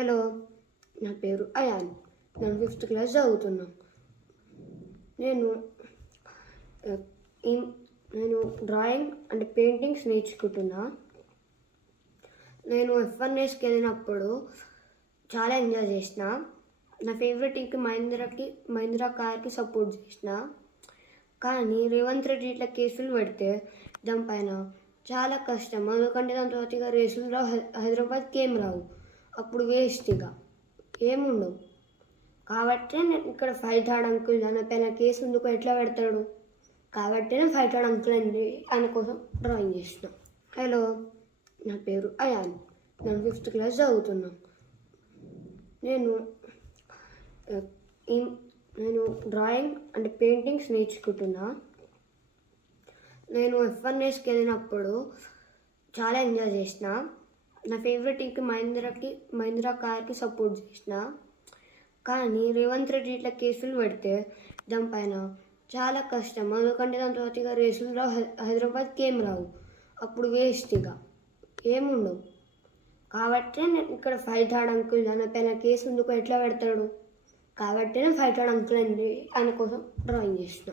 Hello, నా పేరు ion. నేను 5th క్లాస్ చదువుతున్నా. నేను ఆహ్, ఇన్ నేను డ్రాయింగ్ అండ్ పెయింటింగ్స్ నేర్చుకుంటున్నా. నేను F1 వెళ్ళినప్పుడు చాలా ఎంజాయ్ చేసిన. నా ఫేవరెట్ టీమ్‌కి మహీంద్రా కార్‌కి సపోర్ట్ చేసిన. కానీ రేవంత్ రెడ్డి ఇట్లా కేసులు పెడితే దానిపైన చాలా కష్టం. ఎందుకంటే దాని తర్వాత ఇక రేసులు రావు, హైదరాబాద్‌కి ఏం రావు. అప్పుడు వేస్ట్ ఇక ఏముండవు. కాబట్టే నేను ఇక్కడ ఫైటాడ్ అంకుల్ నా పైన కేసు ఎందుకు ఎట్లా పెడతాడు, కాబట్టి నేను ఫైటాడ్ అంకుల్ అండి ఆయన కోసం డ్రాయింగ్ చేసిన. హలో, నా పేరు అయాన్. నేను 5th క్లాస్ చదువుతున్నా. నేను ఆహ్, నేను డ్రాయింగ్ అండ్ పెయింటింగ్స్ నేర్చుకుంటున్నా. నేను F1 వెళ్ళినప్పుడు చాలా ఎంజాయ్ చేసిన. నా ఫేవరెట్ టీమ్‌కి మహీంద్రా కార్‌కి సపోర్ట్ చేసిన. కానీ రేవంత్ రెడ్డి ఇట్లా కేసులు పెడితే దానిపైన చాలా కష్టం. ఎందుకంటే దాని తర్వాత ఇక రేసులు రావు, హైదరాబాద్‌కి ఏం రావు. అప్పుడు వేస్ట్ ఇక ఏముండవు. కాబట్టే నేను ఇక్కడ ఫైటాడ్ అంకుల్ నా పైన కేసు ఎందుకు ఎట్లా పెడతాడు, కాబట్టి నేను ఫైటాడ్ అంకుల్ అండి ఆయన కోసం డ్రాయింగ్ చేసిన.